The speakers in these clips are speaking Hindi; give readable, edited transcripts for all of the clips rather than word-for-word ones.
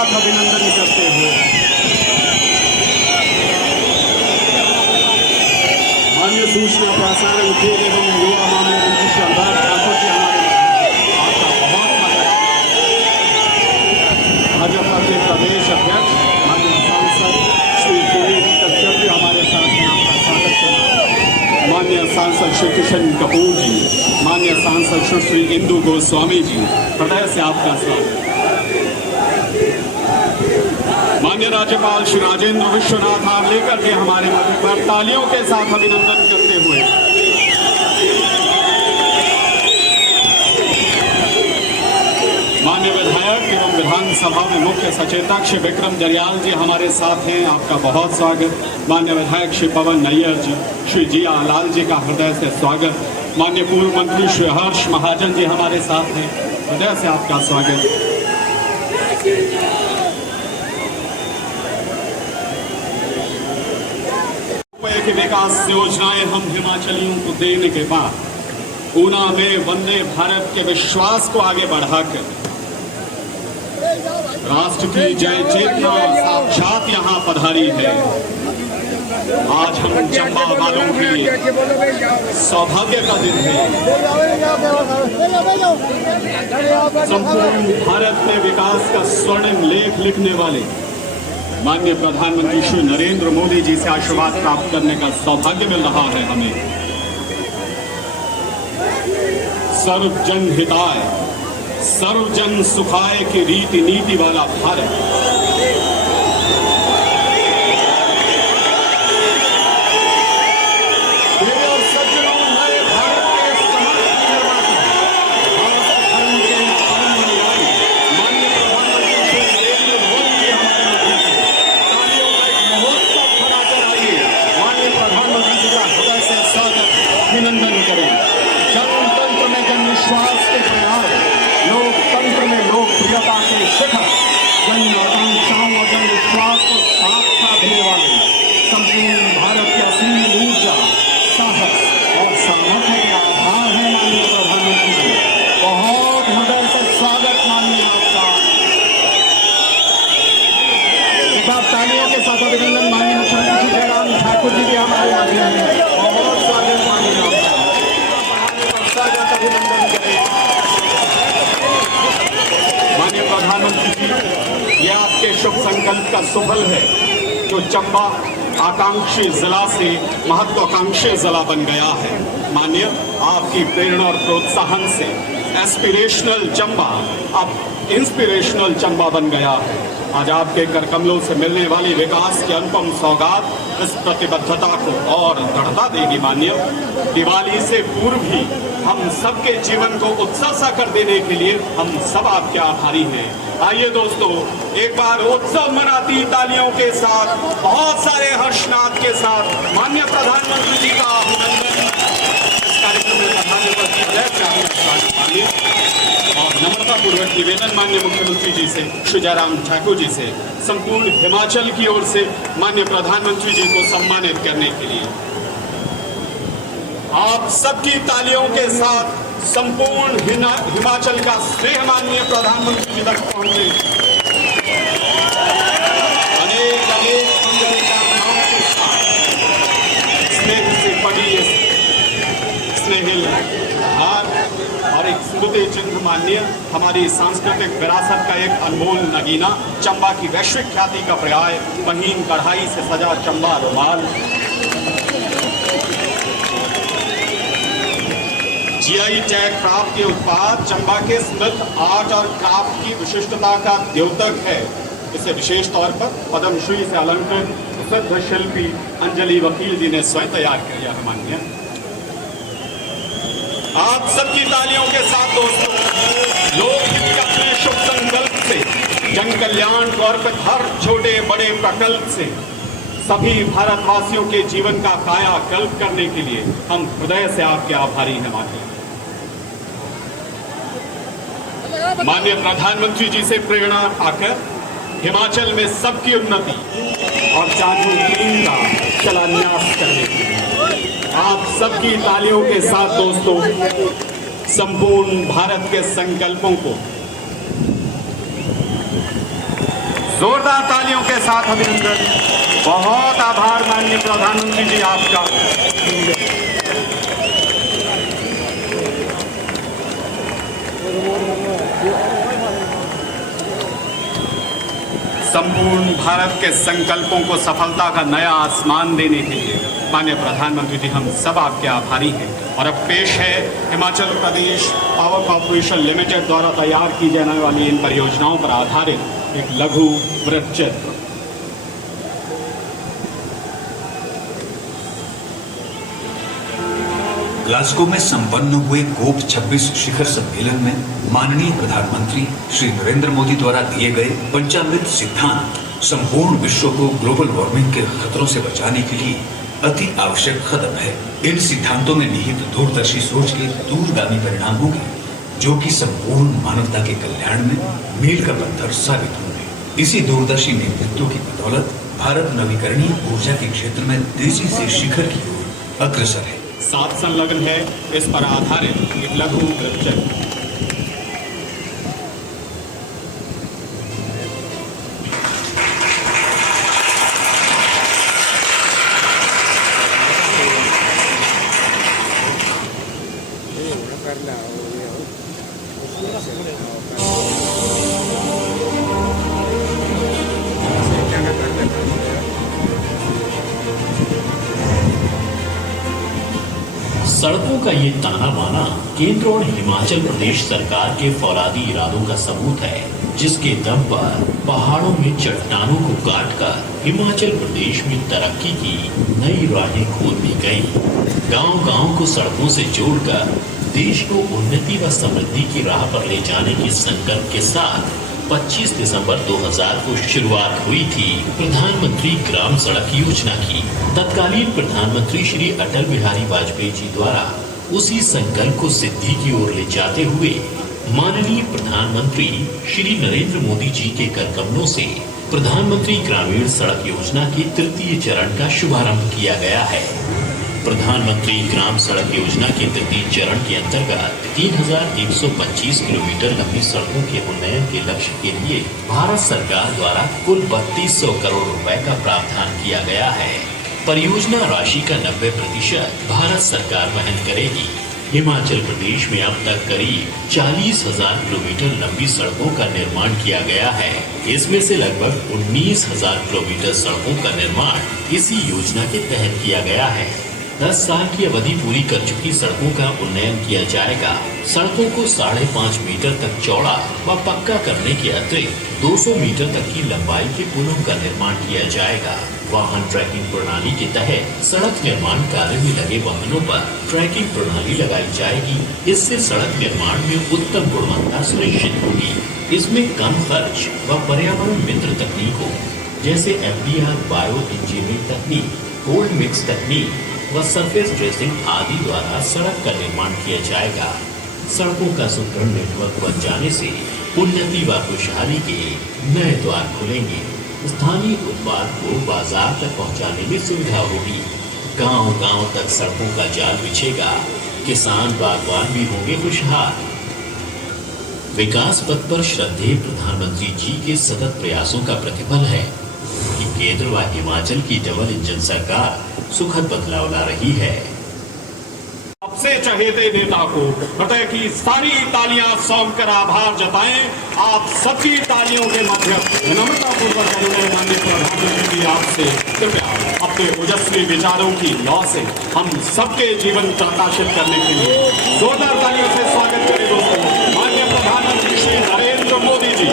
साथ अभिनंदन करते हुए माननीय सूचना प्रसारण खेल एवं युवा मामले मंत्री श्री अनुराग ठाकुर जी हमारे भाजपा के प्रदेश अध्यक्ष माननीय सांसद श्री दिनेश कश्यप जी हमारे साथ हैं, आपका स्वागत करना। माननीय सांसद श्री किशन कपूर जी, माननीय सांसद श्री इंदु गोस्वामी जी, हृदय से आपका स्वागत। माननीय राज्यपाल श्री राजेंद्र विश्वनाथ आर्लेकर जी हमारे मध्य पर तालियों के साथ अभिनंदन करते हुए माननीय विधायक एवं विधानसभा में मुख्य सचेतक श्री विक्रम जरियाल जी हमारे साथ हैं, आपका बहुत स्वागत। माननीय विधायक श्री पवन नैयर जी, श्री जिया लाल जी का हृदय से स्वागत। माननीय पूर्व मंत्री श्री हर्ष महाजन जी हमारे साथ हैं, हृदय से आपका स्वागत। की विकास योजनाएं हम हिमाचलियों को देने के बाद ऊना में वंदे भारत के विश्वास को आगे बढ़ाकर राष्ट्र की जय चेतना साक्षात यहाँ पधारी है। आज हम चंबा वालों के लिए सौभाग्य का दिन है। संपूर्ण भारत में विकास का स्वर्णिम लेख लिखने वाले माननीय प्रधानमंत्री श्री नरेंद्र मोदी जी से आशीर्वाद प्राप्त करने का सौभाग्य मिल रहा है हमें। सर्वजन हिताय सर्वजन सुखाय की रीति नीति वाला भारत अभिनंदन करें। जनतंत्र में जनविश्वास के परिणाम, लोकतंत्र में लोकप्रियता के शिखर, जन आकांक्षाओं और जनविश्वास को साथ साधने वाले संपूर्ण भारत की असीम ऊर्जा, साहस और सामर्थ्य के आधार है माननीय प्रधानमंत्री जी। बहुत हृदय से स्वागत माननीय आपका। एक बार तालियों के साथ अभिनंदन माननीय मुख्यमंत्री श्री जयराम ठाकुर जी के हमारे आगे हैं। बहुत स्वागत माननीय आपका। अभिनंदन करें माननीय प्रधानमंत्री जी, ये आपके शुभ संकल्प का सुफल है जो चंबा आकांक्षी जिला से महत्वाकांक्षी जिला बन गया है। माननीय आपकी प्रेरणा और प्रोत्साहन से एस्पिरेशनल चंबा अब इंस्पिरेशनल चंबा बन गया है। आज आपके कर कमलों से मिलने वाली विकास की अनुपम सौगात इस प्रतिबद्धता को और दृढ़ता देगी। माननीय दिवाली से पूर्व ही हम सबके जीवन को उत्साह सा कर देने के लिए हम सब आपके आभारी हैं। आइए दोस्तों, एक बार उत्सव मनाती तालियों के साथ, बहुत सारे हर्षनाद के साथ माननीय प्रधानमंत्री जी का अभिनंदन। इस कार्यक्रम में पधारने पर और नम्रता पूर्वक निवेदन माननीय मुख्यमंत्री जी से, श्री जयराम ठाकुर जी से, संपूर्ण हिमाचल की ओर से माननीय प्रधानमंत्री जी को सम्मानित करने के लिए आप सबकी तालियों के साथ संपूर्ण हिमाचल का स्नेह माननीय प्रधानमंत्री जी तक पहुंचे। अनेक अनेक मंगलकामनाओं के साथ स्नेह से पड़ी स्नेहिल हार और एक स्मृति चिन्ह माननीय हमारी सांस्कृतिक विरासत का एक अनमोल नगीना, चंबा की वैश्विक ख्याति का पर्याय, महीन कढ़ाई से सजा चंबा रुमाल, जीआई टैग प्राप्त के उत्पाद चंबा के स्मृत आर्ट और क्राफ्ट की विशिष्टता का द्योतक है। इसे विशेष तौर पर पद्मश्री से अलंकृत प्रसिद्ध शिल्पी अंजलि वकील जी ने स्वयं तैयार किया है। माननीय आप सबकी तालियों के साथ दोस्तों, लोग भी अपने शुभ संकल्प से, जन कल्याण को अर्पित हर छोटे बड़े प्रकल्प से सभी भारतवासियों के जीवन का कायाकल्प करने के लिए हम हृदय से आपके आभारी हैं। माननीय प्रधानमंत्री जी से प्रेरणा पाकर हिमाचल में सबकी उन्नति और चांदू टीम का शिलान्यास करने के लिए आप सबकी तालियों के साथ दोस्तों संपूर्ण भारत के संकल्पों को जोरदार तालियों के साथ अभिनंदन। बहुत आभार माननीय प्रधानमंत्री जी आपका। संपूर्ण भारत के संकल्पों को सफलता का नया आसमान देने के लिए माननीय प्रधानमंत्री जी हम सब आपके आभारी हैं। और अब पेश है Himachal Pradesh power corporation limited द्वारा तैयार की जाने वाली इन परियोजनाओं पर आधारित एक लघु वृत्तचित्र। ग्लासगो में संपन्न हुए कोप 26 शिखर सम्मेलन में माननीय प्रधानमंत्री श्री नरेंद्र मोदी द्वारा दिए गए पंचामृत सिद्धांत संपूर्ण विश्व को ग्लोबल वार्मिंग के खतरों से बचाने के लिए अति आवश्यक कदम है। इन सिद्धांतों में निहित दूरदर्शी सोच के दूरगामी परिणाम होंगे जो कि संपूर्ण मानवता के कल्याण में मील का पत्थर साबित होंगे। इसी दूरदर्शी नेतृत्व की बदौलत भारत नवीकरणीय ऊर्जा के क्षेत्र में तेजी से शिखर की ओर अग्रसर है। साथ संलग्न है इस पर आधारित एक लघु वृत्तचित्र। सड़कों का ये ताना बाना केंद्र और हिमाचल प्रदेश सरकार के फौलादी इरादों का सबूत है, जिसके दम पर पहाड़ों में चट्टानों को काटकर हिमाचल प्रदेश में तरक्की की नई राहें खोल दी गई। गांव-गांव को सड़कों से जोड़कर देश को उन्नति व समृद्धि की राह पर ले जाने के संकल्प के साथ 25 दिसंबर 2000 को शुरुआत हुई थी प्रधानमंत्री ग्राम सड़क योजना की। तत्कालीन प्रधानमंत्री श्री अटल बिहारी वाजपेयी जी द्वारा उसी संकल्प को सिद्धि की ओर ले जाते हुए माननीय प्रधानमंत्री श्री नरेंद्र मोदी जी के करकमलों से प्रधानमंत्री ग्रामीण सड़क योजना के तृतीय चरण का शुभारंभ किया गया है। प्रधानमंत्री ग्राम सड़क योजना के तृतीय चरण के अंतर्गत 3125 किलोमीटर लंबी सड़कों के उन्नयन के लक्ष्य के लिए भारत सरकार द्वारा कुल 3200 करोड़ रुपए का प्रावधान किया गया है। परियोजना राशि का 90% भारत सरकार वहन करेगी। हिमाचल प्रदेश में अब तक करीब 40,000 किलोमीटर लंबी सड़कों का निर्माण किया गया है। इसमें से लगभग 19,000 किलोमीटर सड़कों का निर्माण इसी योजना के तहत किया गया है। 10 साल की अवधि पूरी कर चुकी सड़कों का उन्नयन किया जाएगा। सड़कों को 5.5 मीटर तक चौड़ा व पक्का करने के अतिरिक्त 200 मीटर तक की लंबाई के पुलों का निर्माण किया जाएगा। वाहन ट्रैकिंग प्रणाली के तहत सड़क निर्माण कार्य में लगे वाहनों पर ट्रैकिंग प्रणाली लगाई जाएगी। इससे सड़क निर्माण में उत्तम गुणवत्ता सुनिश्चित होगी। इसमें कम खर्च व पर्यावरण मित्र तकनीकों जैसे FDR बायो इंजीनियरिंग तकनीक, कोल्ड मिक्स तकनीक व सरफेस ड्रेसिंग आदि द्वारा सड़क का निर्माण किया जाएगा। सड़कों का सुदृढ़ नेटवर्क बन जाने से उन्नति व खुशहाली के नए द्वार खुलेंगे। स्थानीय उत्पाद को बाजार तक पहुंचाने में सुविधा होगी। गांव-गांव तक सड़कों का जाल बिछेगा। किसान बागवान भी होंगे खुशहाल। विकास पथ पर श्रद्धेय प्रधानमंत्री जी के सतत प्रयासों का प्रतिफल है कि केंद्र व हिमाचल की डबल इंजन सरकार सुखद बदलाव ला रही है। सबसे चहेते नेता को हृदय की सारी तालियां सौंप कर आभार जताएं। आप सबकी तालियों के माध्यम विनम्रतापूर्वक अनुनय माननीय प्रधानमंत्री जी आपसे कृपया अपने ओजस्वी विचारों की लौ से हम सबके जीवन प्रकाशित करने के लिए जोरदार तालियों से स्वागत करें दोस्तों माननीय प्रधानमंत्री श्री नरेंद्र मोदी जी।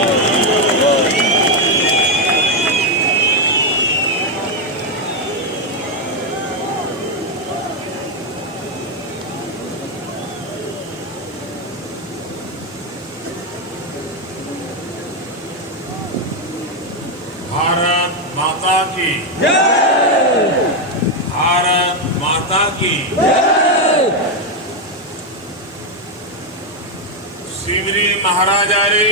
भारत माता की जय। भारत माता की जय। सिमरी महाराजा रे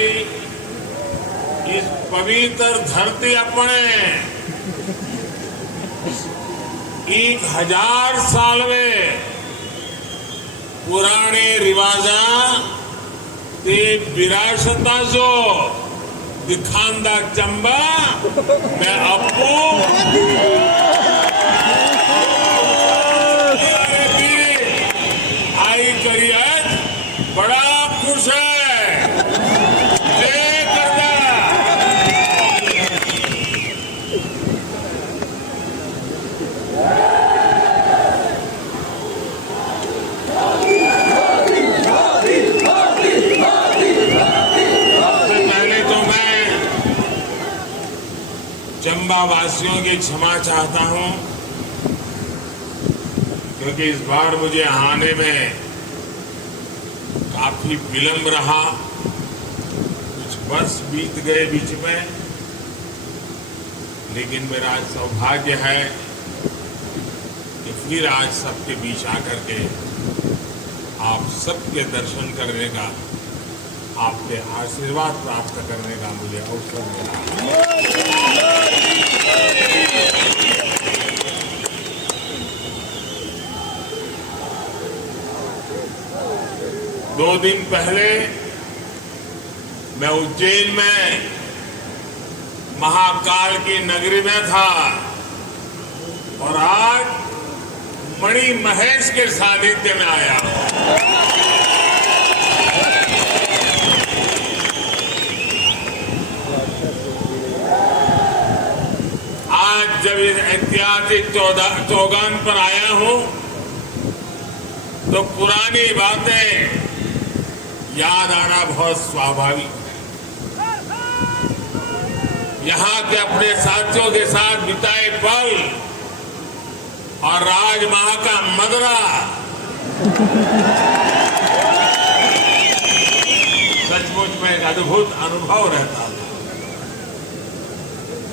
इस पवित्र धरती अपने 1000 साल में पुराने रिवाजा ते विरासता जो दिखांदा चंबा मैं अप्पू आई करियत बड़ा खुश है जय करदा। चंबा वासियों की क्षमा चाहता हूं क्योंकि इस बार मुझे आने में काफी विलंब रहा, कुछ वर्ष बीत गए बीच में, लेकिन मेरा आज सौभाग्य है कि फिर आज सबके बीच आकर के आप सबके दर्शन करने का, आपके आशीर्वाद प्राप्त करने का मुझे अवसर मिला। 2 दिन पहले मैं उज्जैन में महाकाल की नगरी में था और आज मणि महेश के सानिध्य में आया हूं। आज जब इस ऐतिहासिक चौगान पर आया हूं तो पुरानी बातें याद आना बहुत स्वाभाविक है। यहां के अपने साथियों के साथ बिताए पल और राजमहल का मदरा सचमुच में एक अद्भुत अनुभव रहता था।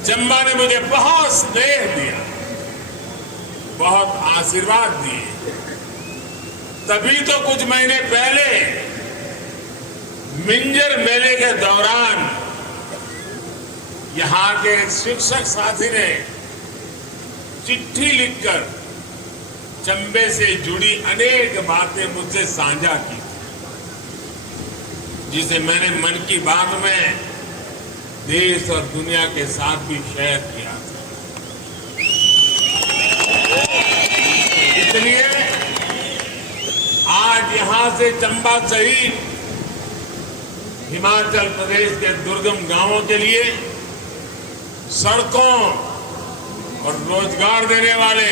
चंबा ने मुझे बहुत स्नेह दिया, बहुत आशीर्वाद दिए। तभी तो कुछ महीने पहले मिंजर मेले के दौरान यहां के एक शिक्षक साथी ने चिट्ठी लिखकर चंबे से जुड़ी अनेक बातें मुझसे साझा की, जिसे मैंने मन की बात में देश और दुनिया के साथ भी शेयर किया था। इसलिए आज यहां से चंबा सहित हिमाचल प्रदेश के दुर्गम गांवों के लिए सड़कों और रोजगार देने वाले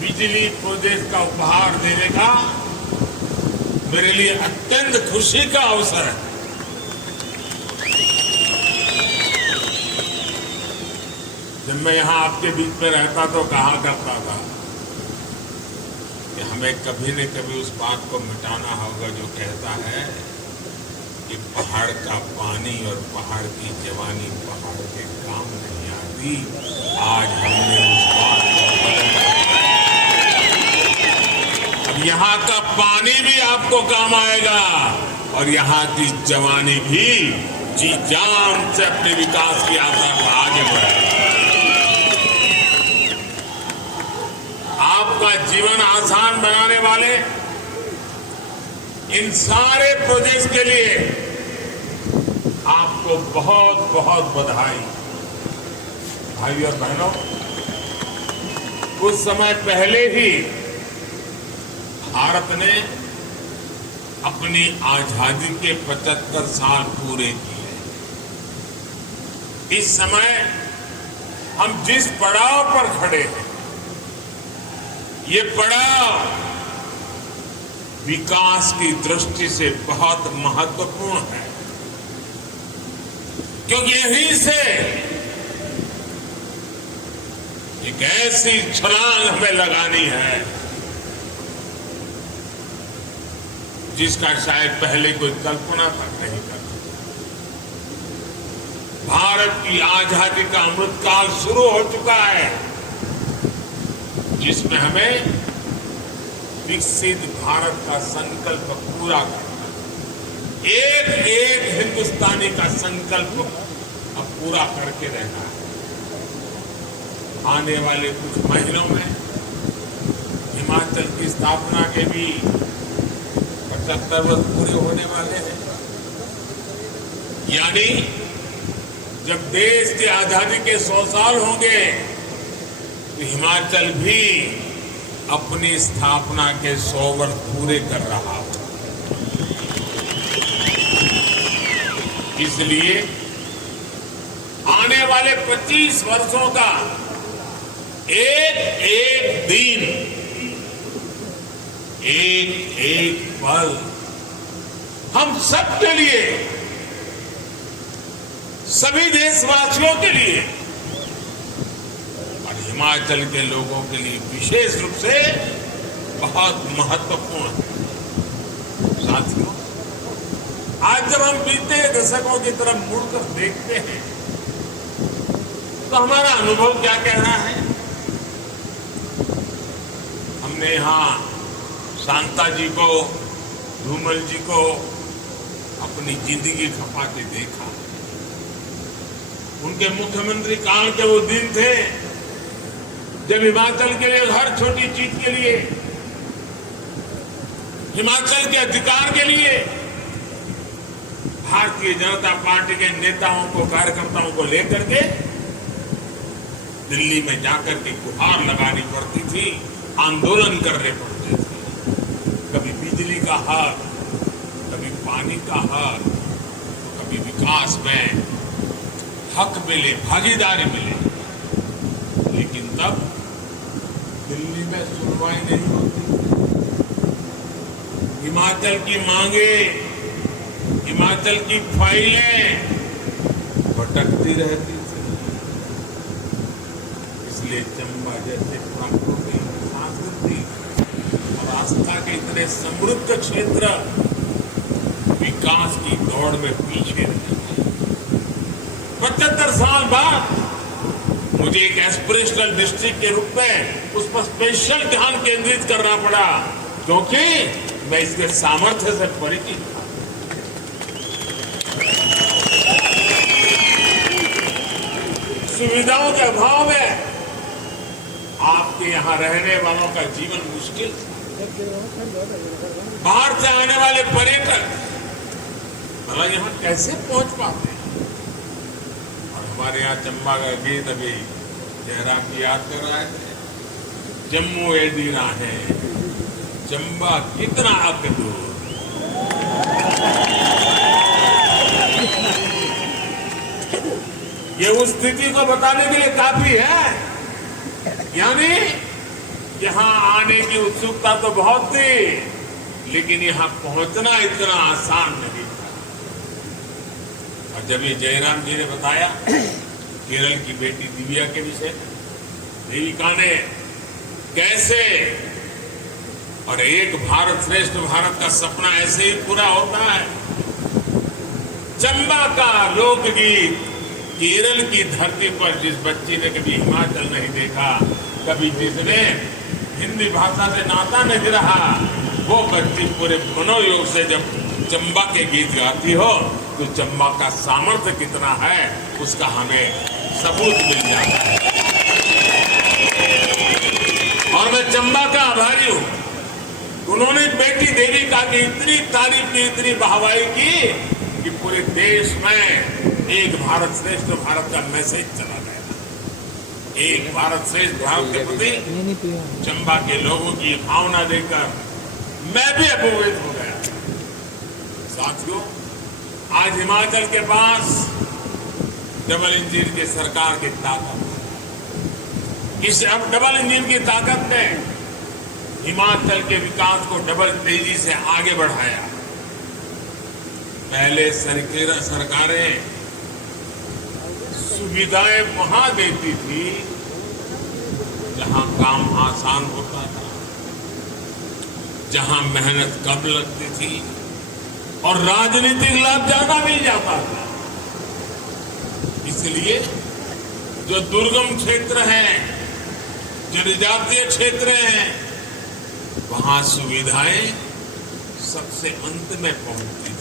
बिजली प्रोजेक्ट का उपहार देने का मेरे लिए अत्यंत खुशी का अवसर है। जब मैं यहां आपके बीच में रहता तो कहा करता था कि हमें कभी न कभी उस बात को मिटाना होगा जो कहता है कि पहाड़ का पानी और पहाड़ की जवानी पहाड़ के काम नहीं आती। आज हमने उस बात को अब यहाँ का पानी भी आपको काम आएगा और यहाँ की जवानी भी जी जान से अपने विकास की यात्रा पर आगे बढ़ेगा। आपका जीवन आसान बनाने वाले इन सारे प्रोजेक्ट के लिए आपको बहुत बहुत बधाई। भाई और बहनों, कुछ समय पहले ही भारत ने अपनी आजादी के 75 साल पूरे किए। इस समय हम जिस पड़ाव पर खड़े हैं, ये पड़ाव विकास की दृष्टि से बहुत महत्वपूर्ण है, क्योंकि यहीं से एक ऐसी छलांग हमें लगानी है जिसका शायद पहले कोई कल्पना तक नहीं कर सकता। भारत की आजादी का अमृतकाल शुरू हो चुका है, जिसमें हमें विकसित भारत का संकल्प पूरा करना, एक एक हिंदुस्तानी का संकल्प अब पूरा करके रहना है। आने वाले कुछ महीनों में हिमाचल की स्थापना के भी 75 वर्ष पूरे होने वाले हैं, यानी जब देश की आजादी के 100 साल होंगे तो हिमाचल भी अपनी स्थापना के 100 वर्ष पूरे कर रहा है। इसलिए आने वाले 25 वर्षों का एक एक दिन, एक एक पल हम सब के लिए, सभी देशवासियों के लिए और हिमाचल के लोगों के लिए विशेष रूप से बहुत महत्वपूर्ण है। साथियों, आज जब हम बीते दशकों की तरफ मुड़कर देखते हैं तो हमारा अनुभव क्या कह रहा है? हमने यहां शांता जी को, धूमल जी को अपनी जिंदगी खपाते देखा। उनके मुख्यमंत्री काल के वो दिन थे जब हिमाचल के लिए, हर छोटी चीज के लिए, हिमाचल के अधिकार के लिए भारतीय जनता पार्टी के नेताओं को, कार्यकर्ताओं को लेकर के दिल्ली में जाकर के गुहार लगानी पड़ती थी, आंदोलन करने पड़ते थे। कभी बिजली का हक, कभी पानी का हक, कभी विकास में हक मिले, भागीदारी मिले। लेकिन तब दिल्ली में सुनवाई नहीं होती। हिमाचल की मांगे, हिमाचल की फाइलें भटकती रहती थी। इसलिए चंबा जैसे सांस्कृतिक और आस्था के इतने समृद्ध क्षेत्र विकास की दौड़ में पीछे रहे। 75 साल बाद मुझे एक एस्पिरेशनल डिस्ट्रिक्ट के रूप में उस पर स्पेशल ध्यान केंद्रित करना पड़ा, क्योंकि मैं इसके सामर्थ्य से परिचित था। सुविधाओं के अभाव में आपके यहां रहने वालों का जीवन मुश्किल था। बाहर से आने वाले पर्यटक भला यहां कैसे पहुंच पाते हैं? और हमारे यहां चंबा का गीत अभी जयराम जी याद कर रहे थे, जम्मू एडी राहें चंबा कितना अक दूर। ये उस स्थिति को बताने के लिए काफी है। यानी यहां आने की उत्सुकता तो बहुत थी, लेकिन यहां पहुंचना इतना आसान नहीं था। और जब ये जयराम जी ने बताया केरल की बेटी दिव्या के विषय में, देविका ने कैसे, और एक भारत श्रेष्ठ भारत का सपना ऐसे ही पूरा होता है। चंबा का लोकगीत केरल की धरती पर जिस बच्ची ने कभी हिमाचल नहीं देखा, कभी जिसने हिंदी भाषा से नाता नहीं रहा, वो बच्ची पूरे मनोयोग से जब चंबा के गीत गाती हो तो चंबा का सामर्थ्य कितना है उसका हमें सबूत मिल जाता है। और मैं चंबा का आभारी हूं। उन्होंने बेटी देविका की इतनी तारीफ की, इतनी वाहवाही की कि पूरे देश में एक भारत श्रेष्ठ भारत का मैसेज चला गया। एक भारत श्रेष्ठ भारत के प्रति चंबा के लोगों की भावना देखकर मैं भी अभिभूत हो गया। साथियों, आज हिमाचल के पास डबल इंजन की सरकार की ताकत, इस अब डबल इंजन की ताकत ने हिमाचल के विकास को डबल तेजी से आगे बढ़ाया। पहले सरकारें सुविधाएं वहां देती थी जहां काम आसान होता था, जहां मेहनत कम लगती थी और राजनीतिक लाभ ज्यादा मिल जाता था। इसलिए जो दुर्गम क्षेत्र हैं, जनजातीय क्षेत्र हैं, वहां सुविधाएं सबसे अंत में पहुंचती थी,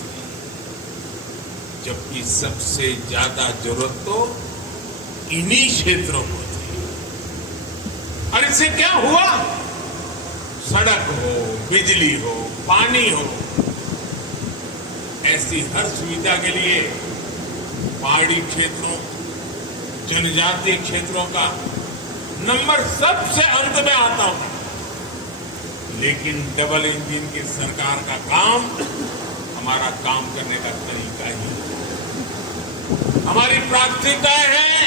जबकि सबसे ज्यादा जरूरत तो इन्हीं क्षेत्रों को थी। और इससे क्या हुआ? सड़क हो, बिजली हो, पानी हो, ऐसी हर सुविधा के लिए पहाड़ी क्षेत्रों, जनजातीय क्षेत्रों का नंबर सबसे अंत में आता हूं, लेकिन डबल इंजन की सरकार का काम हमारा काम करने का तरीका ही है। हमारी प्राथमिकताएं हैं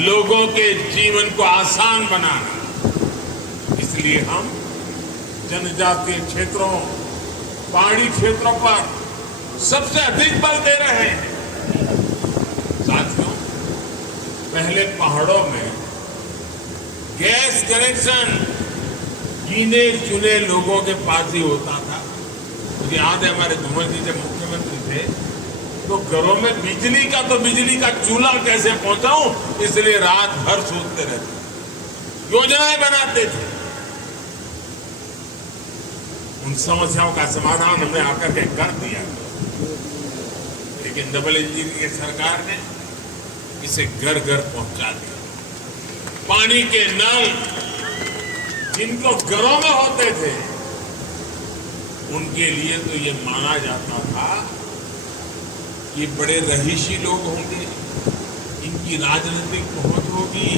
लोगों के जीवन को आसान बनाना, इसलिए हम जनजातीय क्षेत्रों, पहाड़ी क्षेत्रों पर सबसे अधिक बल दे रहे हैं। साथियों, पहले पहाड़ों में गैस कनेक्शन गिने चुने लोगों के पास ही होता था। मुझे याद है हमारे धूमल जी जब मुख्यमंत्री थे तो घरों में बिजली का चूल्हा कैसे पहुंचाऊं, इसलिए रात भर सोचते रहते, योजनाएं बनाते थे। उन समस्याओं का समाधान हमने आकर के कर दिया, लेकिन डबल इंजन की सरकार ने इसे घर घर पहुंचा दिया। पानी के नल जिनको घरों में होते थे उनके लिए तो ये माना जाता था कि बड़े रहीशी लोग होंगे, इनकी राजनीतिक पहुंच होगी,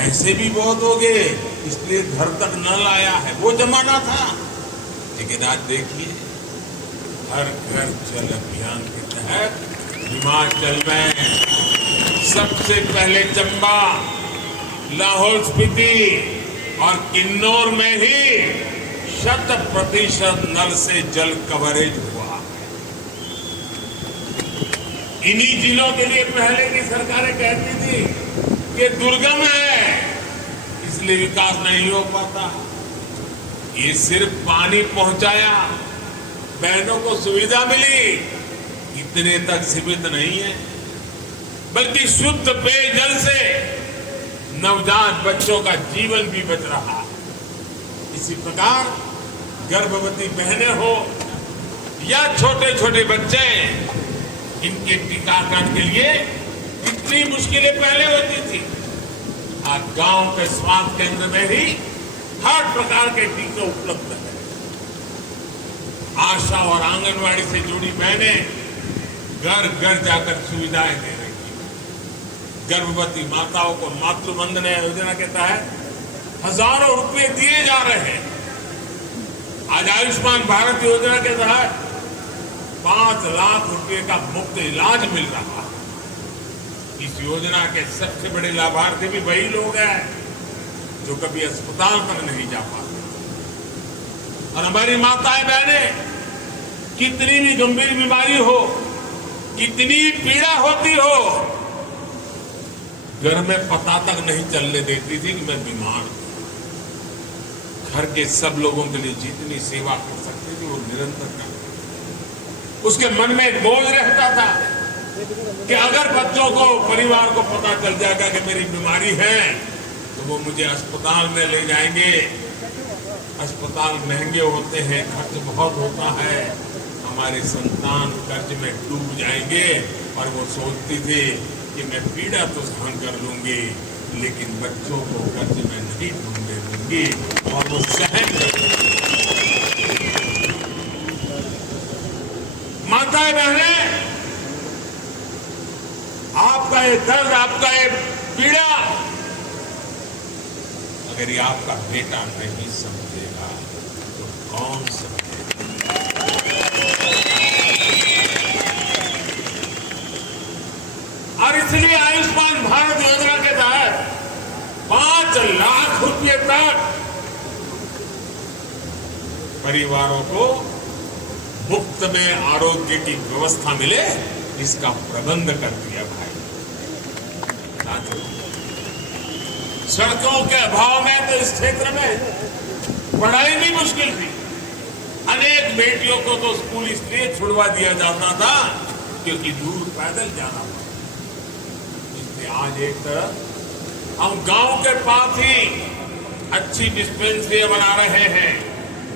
ऐसे भी बहुत होंगे, इसलिए घर तक नल आया है, वो जमाना था। लेकिन आज देखिए, हर घर जल अभियान के तहत हिमाचल में सबसे पहले चंबा, लाहौल स्पीति और किन्नौर में ही 100% नल से जल कवरेज हुआ। इन्हीं जिलों के लिए पहले की सरकारें कहती थी कि दुर्गम है, इसलिए विकास नहीं हो पाता। ये सिर्फ पानी पहुंचाया, बहनों को सुविधा मिली, इतने तक सीमित नहीं है, बल्कि शुद्ध पेयजल से नवजात बच्चों का जीवन भी बच रहा। इसी प्रकार गर्भवती बहनें हो या छोटे छोटे बच्चे, इनके टीकाकरण के लिए कितनी मुश्किलें पहले होती थी। आज गांव के स्वास्थ्य केंद्र में ही हर प्रकार के टीके उपलब्ध है। आशा और आंगनवाड़ी से जुड़ी बहनें घर घर जाकर सुविधाएं दे रही हैं। गर्भवती माताओं को मातृ वंदना योजना के तहत हजारों रुपए दिए जा रहे हैं। आज आयुष्मान भारत योजना के तहत 5 लाख रुपए का मुफ्त इलाज मिल रहा है। इस योजना के सबसे बड़े लाभार्थी भी वही लोग हैं जो कभी अस्पताल तक नहीं जा पाते। और हमारी माताएं बहनें कितनी भी गंभीर बीमारी हो, कितनी पीड़ा होती हो, घर में पता तक नहीं चलने देती थी कि मैं बीमार हूं। घर के सब लोगों के लिए जितनी सेवा कर सकती थी वो निरंतर करती। उसके मन में एक बोझ रहता था कि अगर बच्चों को, परिवार को पता चल जाएगा कि मेरी बीमारी है तो वो मुझे अस्पताल में ले जाएंगे। अस्पताल महंगे होते हैं, खर्च बहुत होता है, हमारे संतान कर्ज में डूब जाएंगे। और वो सोचती थी कि मैं पीड़ा तो सहन कर लूंगी, लेकिन बच्चों को कर्ज में नहीं डूबने दूंगी, और वो सहन कर। माताएं बहनें, आपका ये दर्द, आपका ये पीड़ा अगर ये आपका बेटा नहीं समझेगा तो कौन समझेगा। और इसलिए आयुष्मान भारत योजना के तहत 5 लाख रुपए तक परिवारों को मुफ्त में आरोग्य की व्यवस्था मिले, इसका प्रबंध कर दिया भाई। सड़कों के अभाव में तो इस क्षेत्र में पढ़ाई भी मुश्किल थी। अनेक बेटियों को तो स्कूल इसलिए छुड़वा दिया जाता था क्योंकि दूर पैदल जाना पड़ता। इसलिए आज एक तरफ हम गांव के पास ही अच्छी डिस्पेंसरी बना रहे हैं,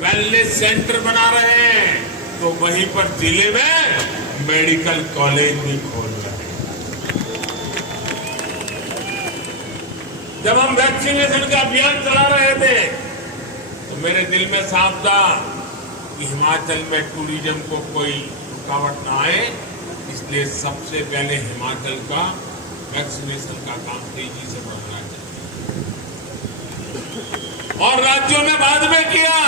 वेलनेस सेंटर बना रहे हैं, तो वहीं पर जिले में मेडिकल कॉलेज भी खोल रहे हैं। जब हम वैक्सीनेशन का अभियान चला रहे थे तो मेरे दिल में साफ था कि हिमाचल में टूरिज्म को कोई रुकावट ना आए, इसलिए सबसे पहले हिमाचल का वैक्सीनेशन का काम तेजी से बढ़ना चाहिए और राज्यों में बाद में किया।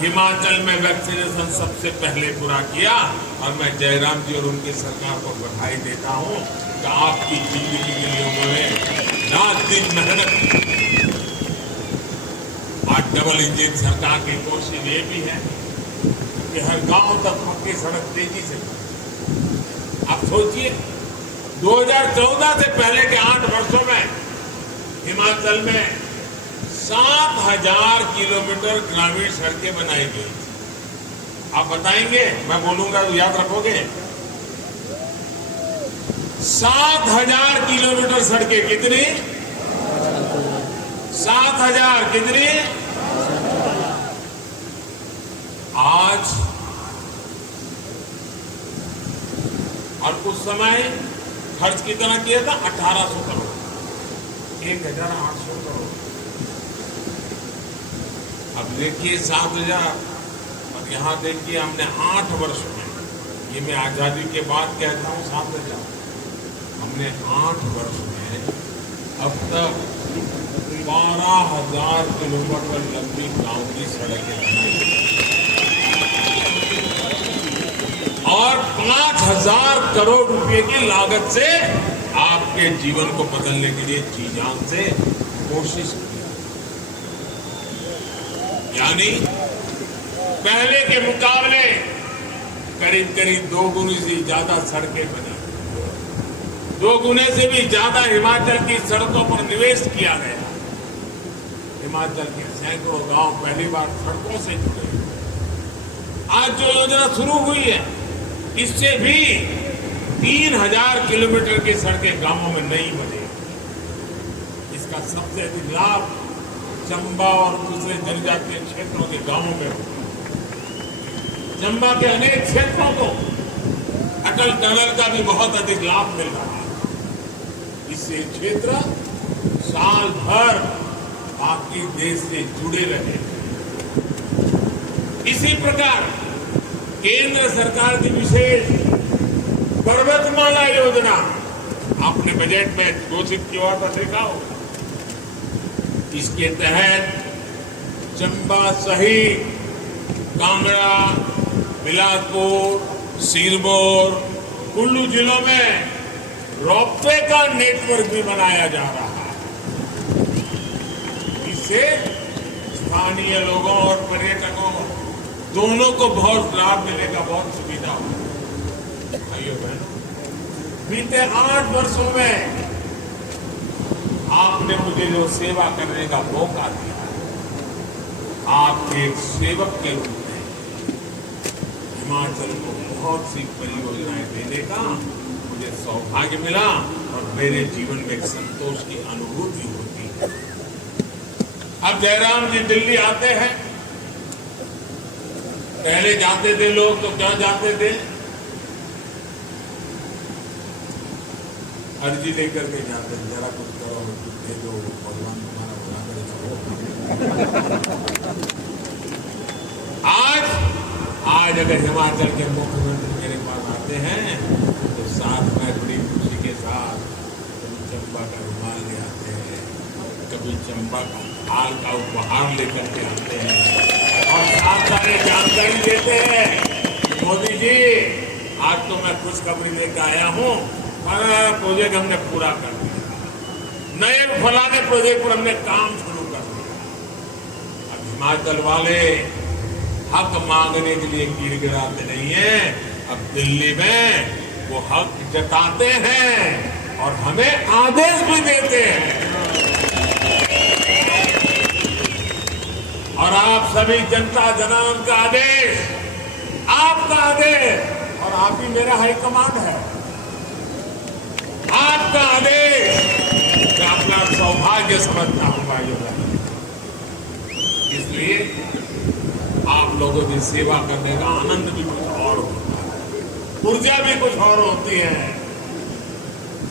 हिमाचल में वैक्सीनेशन सबसे पहले पूरा किया और मैं जयराम जी और उनकी सरकार को बधाई देता हूं कि आपकी जिंदगी के लिए उन्होंने रात दिन मेहनत की। आज डबल इंजन सरकार की कोशिश ये भी है कि हर गांव तक पक्की सड़क तेजी से। आप सोचिए 2014 से पहले के 8 वर्षों में हिमाचल में 7,000 किलोमीटर ग्रामीण सड़कें बनाई गई। आप बताएंगे, मैं बोलूंगा तो याद रखोगे। 7,000 किलोमीटर सड़कें कितनी? 7,000 कितनी? आज और उस समय खर्च कितना किया था? 1,800 करोड़, 1,800 करोड़। अब देखिए 7,000 और यहाँ देखिए हमने 8 वर्ष में, ये मैं आजादी के बाद कहता हूँ 7,000, हमने 8 वर्ष में अब तक 12,000 किलोमीटर लंबी गांव की सड़कें बनाई और 5,000 करोड़ रुपए की लागत से आपके जीवन को बदलने के लिए जी जान से कोशिश की। यानी पहले के मुकाबले करीब करीब 2 गुने से ज्यादा सड़कें बनी, 2 गुने से भी ज्यादा हिमाचल की सड़कों पर निवेश किया गया। हिमाचल के सैकड़ों गांव पहली बार सड़कों से जुड़े। आज जो योजना शुरू हुई है इससे भी 3,000 किलोमीटर की सड़कें गांवों में नहीं बने। इसका सबसे अधिक लाभ चंबा और दूसरे जनजातीय क्षेत्रों के गांवों में होगा। चंबा के अनेक क्षेत्रों को अटल टनल का भी बहुत अधिक लाभ मिल रहा है। इससे क्षेत्र साल भर बाकी देश से जुड़े रहे। इसी प्रकार केंद्र सरकार की विशेष पर्वतमाला योजना आपने बजट में घोषित किया था, देखा हो। इसके तहत चंबा सहित कांगड़ा, बिलासपुर, सिरमौर, कुल्लू जिलों में रोपवे का नेटवर्क भी बनाया जा रहा है। इससे स्थानीय लोगों और पर्यटकों दोनों को बहुत लाभ मिलेगा, बहुत सुविधा होगी। भाइयों बहनों, बीते 8 वर्षों में आपने मुझे जो सेवा करने का मौका दिया, आपके एक सेवक के रूप में हिमाचल को बहुत सी परियोजनाएं देने का मुझे सौभाग्य मिला और मेरे जीवन में एक संतोष की अनुभूति होती है। अब जयराम जी दिल्ली आते हैं, पहले जाते थे लोग तो क्या जाते थे? अर्जी लेकर के जाते थे, जरा कुछ करो, कुछ दे दो, भगवान तुम्हारा भला करे। आज अगर हिमाचल के मुख्यमंत्री मेरे पास आते हैं तो साथ में बड़ी खुशी के साथ कभी चंबा का रुमाल ले आते हैं, कभी चंबा का हाल का उपहार लेकर के आते हैं और साथ सारे जानकारी देते हैं। मोदी जी, आज तो मैं खुशखबरी लेकर आया हूँ, प्रोजेक्ट हमने पूरा कर दिया, नए फलाने प्रोजेक्ट पर हमने काम शुरू कर दिया। अब हिमाचल वाले हक मांगने के लिए गिड़गिड़ाते नहीं है, अब दिल्ली में वो हक जताते हैं और हमें आदेश भी देते हैं। और आप सभी जनता जनार्दन का आदेश, आपका आदेश, और आप ही मेरा हाईकमांड है। आपका आदेश मैं अपना सौभाग्य समझता हूं भाइयों। इसलिए आप लोगों की सेवा करने का आनंद भी कुछ और होता है, ऊर्जा भी कुछ और होती है।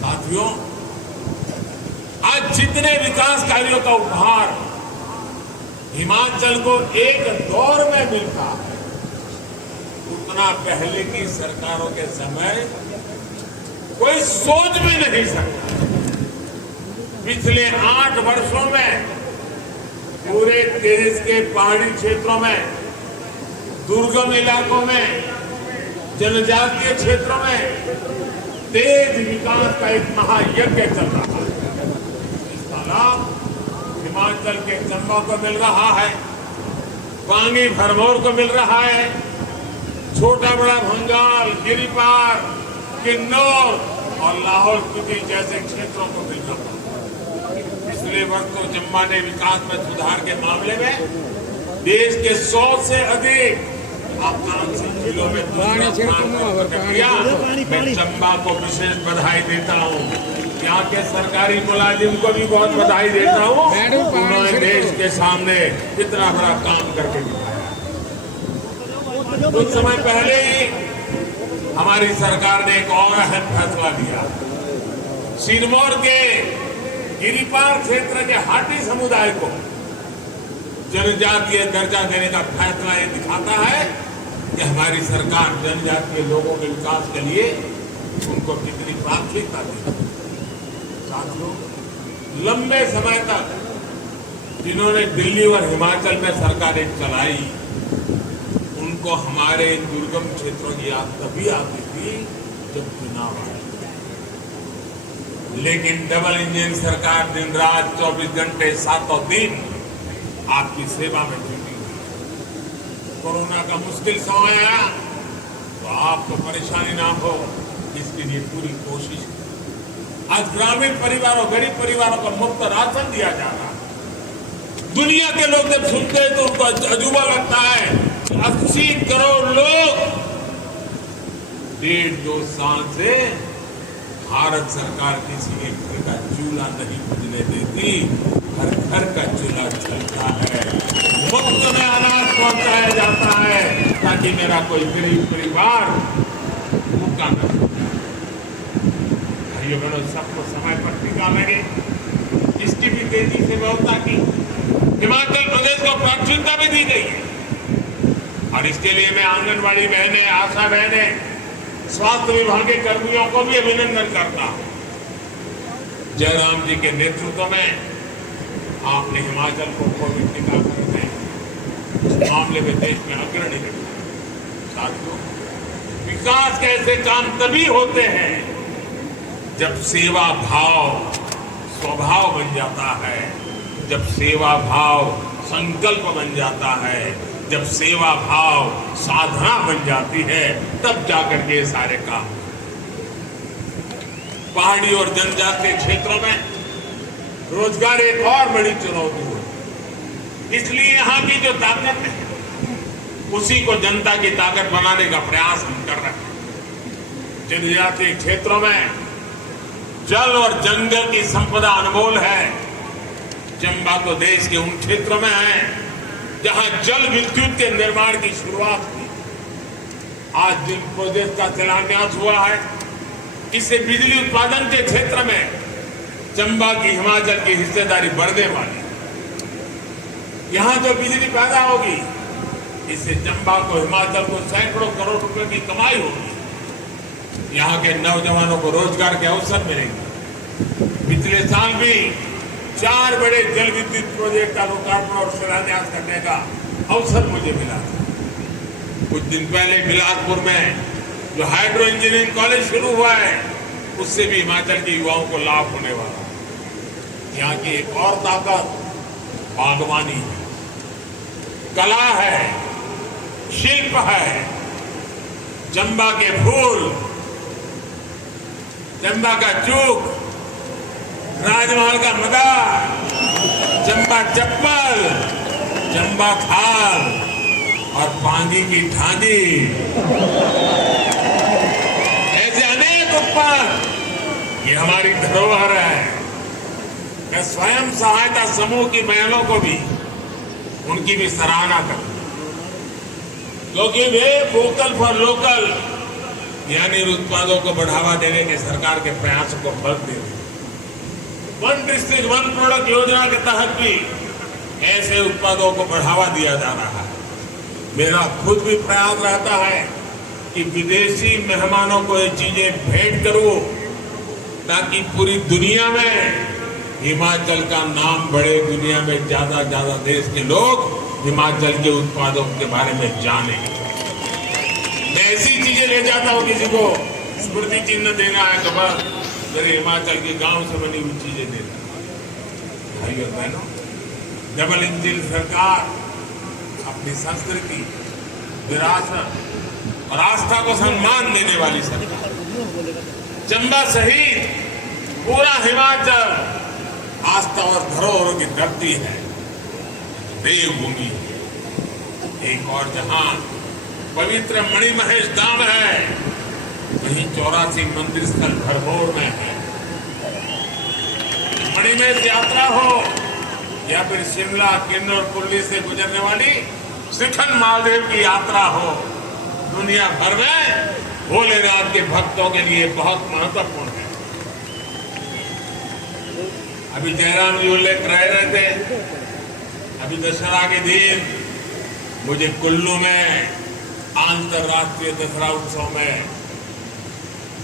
साथियों, आज जितने विकास कार्यों का उपहार हिमाचल को एक दौर में मिलता है, उतना पहले की सरकारों के समय कोई सोच भी नहीं सकता। पिछले 8 वर्षों में पूरे देश के पहाड़ी क्षेत्रों में, दुर्गम इलाकों में, जनजातीय क्षेत्रों में तेज विकास का एक महायज्ञ चल रहा है। इसका लाभ हिमाचल के चंबा को मिल रहा है, पांगी भरमौर को मिल रहा है, छोटा बड़ा भंगाल, गिरिपार, किन्नौर और लाहौल स्पीति जैसे क्षेत्रों को मिल रहा है। पिछले वर्ष तो चंबा ने विकास में सुधार के मामले में देश के 100 से अधिक आकांक्षी जिलों में दूसरा स्थान प्राप्त किया। मैं चंबा को विशेष बधाई देता हूँ। यहाँ के सरकारी मुलाजिम को भी बहुत बधाई देता हूँ। उन्होंने देश के सामने इतना बड़ा काम करके दिखाया। कुछ समय पहले ही हमारी सरकार ने एक और अहम फैसला लिया। सिरमौर के गिरिपार क्षेत्र के हाटी समुदाय को जनजातीय दर्जा देने का फैसला ये दिखाता है कि हमारी सरकार जनजातीय लोगों के विकास के लिए उनको कितनी प्राथमिकता देती है। साथियों, लंबे समय तक जिन्होंने दिल्ली और हिमाचल में सरकारें चलाई, उनको हमारे दुर्गम क्षेत्रों की याद तभी आती थी जब चुनाव आए। लेकिन डबल इंजन सरकार दिन रात 24 घंटे 7 दिन आपकी सेवा में जुटी हुई। कोरोना का मुश्किल समय आया तो आपको परेशानी ना हो, इसके लिए पूरी कोशिश की। आज ग्रामीण परिवारों, गरीब परिवारों को मुफ्त राशन दिया जा रहा है। दुनिया के लोग जब सुनते हैं तो उनको अजूबा लगता है। 80 करोड़ लोग 1.5-2 साल से भारत सरकार किसी के घर का चूल्हा नहीं बुझने देती, हर घर का चूल्हा चलता है। मुफ्त में अनाज पहुंचाया जाता है ताकि मेरा कोई गरीब परिवार भूखा न रहे। भाइयों बहनों, सबको समय पर टीका लगे, इसकी भी तेजी से व्यवस्था की। हिमाचल प्रदेश को प्राथमिकता भी दी गई है और इसके लिए मैं आंगनबाड़ी बहनें, आशा बहनें, स्वास्थ्य विभाग के कर्मियों को भी अभिनंदन करता हूं। जयराम जी के नेतृत्व में आपने हिमाचल को कोविड टीकाकरण में इस मामले में देश में अग्रणी रखा। साथियों, विकास के ऐसे काम तभी होते हैं जब सेवा भाव स्वभाव बन जाता है, जब सेवा भाव संकल्प बन जाता है, जब सेवा भाव साधना बन जाती है, तब जाकर के सारे काम। पहाड़ी और जनजातीय क्षेत्रों में रोजगार एक और बड़ी चुनौती है। इसलिए यहाँ की जो ताकत है उसी को जनता की ताकत बनाने का प्रयास हम कर रहे हैं। जनजातीय क्षेत्रों में जल और जंगल की संपदा अनमोल है। चंबा तो देश के उन क्षेत्रों में है जहां जल विद्युत के निर्माण की शुरुआत हुई। आज जिन प्रोजेक्ट का शिलान्यास हुआ है, इससे बिजली उत्पादन के क्षेत्र में चंबा की, हिमाचल की हिस्सेदारी बढ़ने वाली है। यहां जो बिजली पैदा होगी, इससे चंबा को, हिमाचल को सैकड़ों करोड़ रुपए की कमाई होगी। यहां के नौजवानों को रोजगार के अवसर मिलेंगे। पिछले साल भी 4 बड़े जल विद्युत प्रोजेक्ट का लोकार्पण और शिलान्यास करने का अवसर मुझे मिला था। कुछ दिन पहले बिलासपुर में जो हाइड्रो इंजीनियरिंग कॉलेज शुरू हुआ है, उससे भी हिमाचल के युवाओं को लाभ होने वाला है। यहाँ की एक और ताकत बागवानी है, कला है, शिल्प है। चंबा के फूल, चंबा का चूक, राजमहल का मदार, चंबा चप्पल, चंबा खाल और पांगी की ठांडी, ऐसे अनेक उत्पाद ये हमारी धरोहर है। मैं स्वयं सहायता समूह की बहनों को भी, उनकी भी सराहना करता हूं, क्योंकि वे वोकल फॉर लोकल यानी उत्पादों को बढ़ावा देने के सरकार के प्रयासों को बल दे रहे। वन डिस्ट्रिक्ट वन प्रोडक्ट योजना के तहत भी ऐसे उत्पादों को बढ़ावा दिया जा रहा है। मेरा खुद भी प्रयास रहता है कि विदेशी मेहमानों को ये चीजें भेंट करूं, ताकि पूरी दुनिया में हिमाचल का नाम बड़े, दुनिया में ज्यादा देश के लोग हिमाचल के उत्पादों के बारे में जाने। मैं ऐसी चीजें ले जाता हूँ, किसी को स्मृति चिन्ह देना है तो बस मेरे हिमाचल के गांव से बनी हुई चीजें देता। भाई और बहनों, डबल इंजन सरकार अपनी संस्कृति, विरासत और आस्था को सम्मान देने वाली सरकार। चंबा सहित पूरा हिमाचल आस्था और धरोहरों की धरती है, देवभूमि। एक और जहां पवित्र मणिमहेश धाम है, वहीं 84 मंदिर स्थल भरमौर में है। मणिमहेश यात्रा हो या फिर शिमला, किन्नौर, कुल्ली से गुजरने वाली श्रीखंड महादेव की यात्रा हो, दुनिया भर में भोलेनाथ के भक्तों के लिए बहुत महत्वपूर्ण है। अभी जयराम जी उल्लेख रहे थे, अभी दशहरा के दिन मुझे कुल्लू में अंतर्राष्ट्रीय दशहरा उत्सव में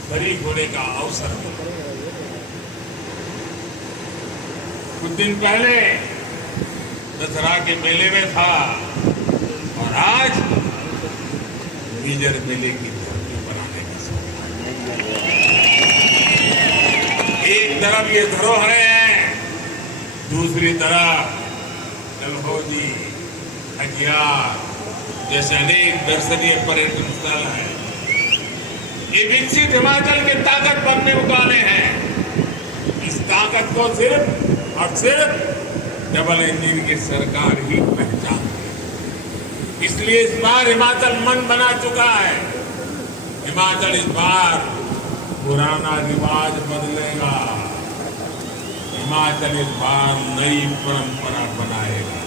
शरीक होने का अवसर मिला। कुछ दिन पहले दशहरा के मेले में था और आज मीजर मेले की धरती बनाने का समय। एक तरफ ये धरोहरें हैं, दूसरी तरफ डलहौजी, खजियार जैसे अनेक दर्शनीय पर्यटन स्थल हैं। ये विकसित हिमाचल के ताकत बनने वाले हैं। इस ताकत को सिर्फ और सिर्फ डबल इंजन की सरकार ही पहचानती है। इसलिए इस बार हिमाचल मन बना चुका है। हिमाचल इस बार पुराना रिवाज बदलेगा। हिमाचल इस बार नई परंपरा बनाएगा।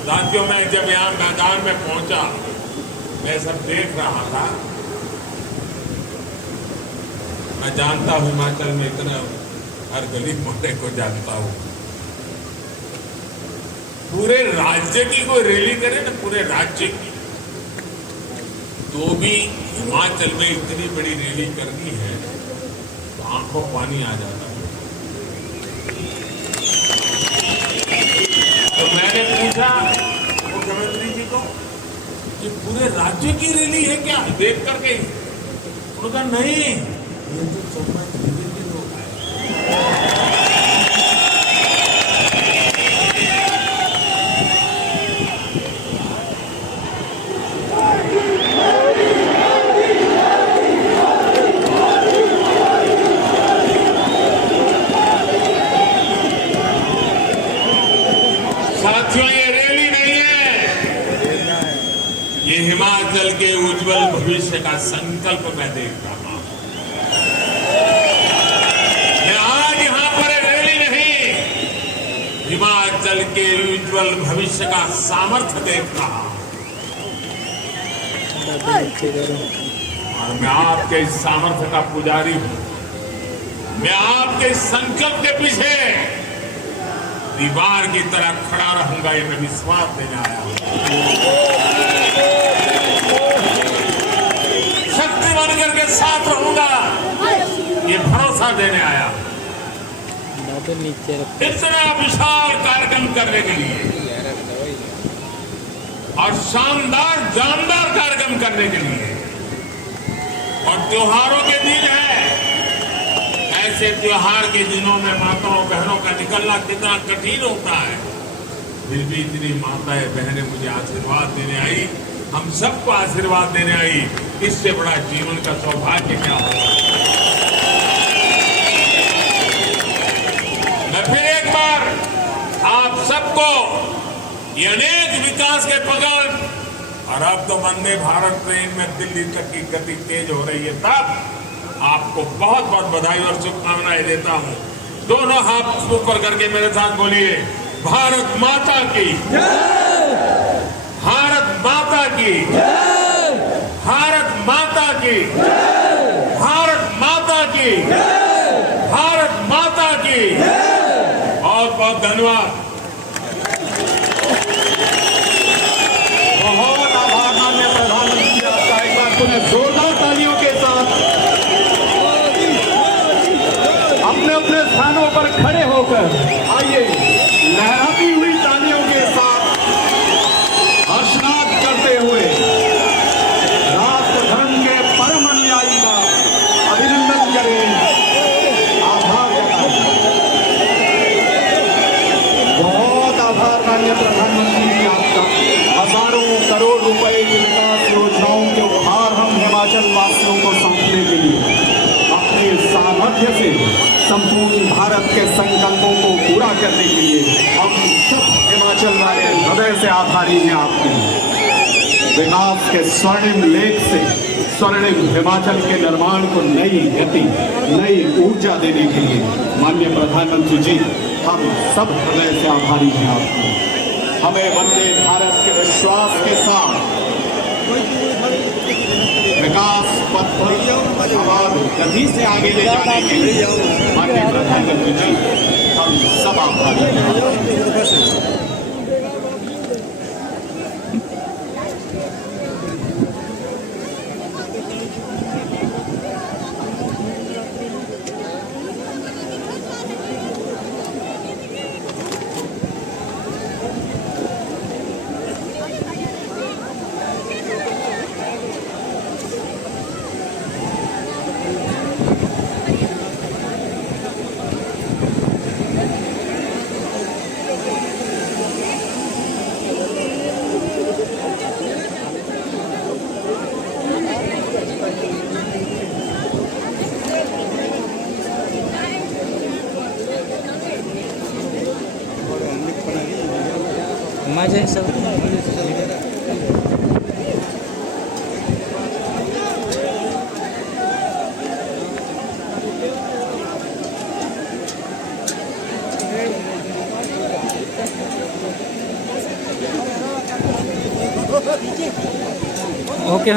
साथियों, मैं जब यहां मैदान में पहुंचा, मैं सब देख रहा था। मैं जानता हूं हिमाचल में इतना हर गली मोहल्ले को जानता हूं। पूरे राज्य की कोई रैली करे ना, पूरे राज्य की, तो भी हिमाचल में इतनी बड़ी रैली करनी है तो आंखों पानी आ जाता है। तो मैंने पूछा मुख्यमंत्री जी को कि पूरे राज्य की रैली है क्या, देख करके? उन्होंने कहा नहीं, ये तो चंबा जिले के लोग आए। साथियों, ये रैली नहीं है, ये हिमाचल के उज्जवल भविष्य का संकल्प मैं देख रहा हूं। मैं आज यहां पर रैली नहीं, हिमाचल के उज्जवल भविष्य का सामर्थ्य देख रहा हूं। और मैं आपके इस सामर्थ्य का पुजारी हूं। मैं आपके संकल्प के पीछे दीवार की तरह खड़ा रहूंगा, ये मैं विश्वास देने आया हूं। शक्ति बनकर के साथ रहूंगा, ये भरोसा देने आया। इतना विशाल कार्यक्रम करने के लिए और शानदार जानदार कार्यक्रम करने के लिए, और त्योहारों के दिन है। ऐसे त्योहार के दिनों में माताओं बहनों का निकलना कितना कठिन होता है, फिर भी इतनी माताएं बहनें मुझे आशीर्वाद देने आई, हम सबको आशीर्वाद देने आई। इससे बड़ा जीवन का सौभाग्य क्या होगा। मैं फिर एक बार आप सबको ये अनेक विकास के पगड़, और अब तो वंदे भारत ट्रेन में दिल्ली तक की गति तेज हो रही है, तब आपको बहुत बहुत बधाई और शुभकामनाएं देता हूं। दोनों हाथ ऊपर करके मेरे साथ बोलिए, भारत माता की जय, भारत माता की जय, भारत माता की जय, भारत माता की जय, भारत माता की जय। बहुत बहुत धन्यवाद। बहुत आभार माननीय प्रधानमंत्री आपका। एक बार पुनः जोरदार तालियों के साथ अपने अपने स्थानों पर खड़े होकर आइए लहराती हुई तालियों के साथ हर्षनाद करते हुए राष्ट्र धर्म के परम अनुयायी का अभिनंदन करें, आभार जताएं। बहुत आभार माननीय प्रधानमंत्री जी आपका। हजारों करोड़ रुपए की विकास योजनाओं के उपहार हम हिमाचल वासियों को सौंपने के लिए अपने सामर्थ्य से संपूर्ण भारत के संकल्पों को पूरा करने के लिए हम सब हिमाचल वाले हृदय से आभारी हैं आपके। विकास के स्वर्णिम लेख से स्वर्णिम हिमाचल के निर्माण को नई गति, नई ऊर्जा देने के लिए माननीय प्रधानमंत्री जी हम सब हृदय से आभारी हैं आपको। हमें वंदे भारत के विश्वास के साथ विकास पथ पर और गति से आगे ले जाने के लिए माननीय प्रधानमंत्री जी हम सब आभारी हैं। मजा सब ओके